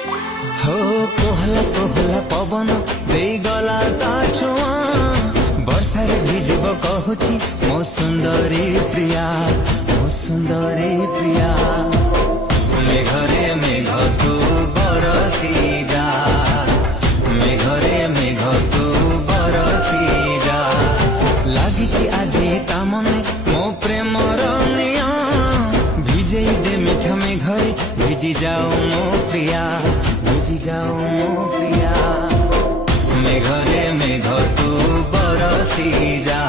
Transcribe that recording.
हो कोहला कोहला पवन दे गला ता छुआ वर्षारे भिजिब कहूची मो सुंदरी प्रिया, मो सुंदरी प्रिया। मेघरे मेघ तू बरसी जा, मेघरे मेघ तू बरसी जा। लागिची आजी ता मने मो प्रेमर निया, भिजेई दे मीठा मेघरे भिजी जाओ मो प्रिया, भिजी जाओ मो प्रिया। मेघरे मेघ तू बरसी जा।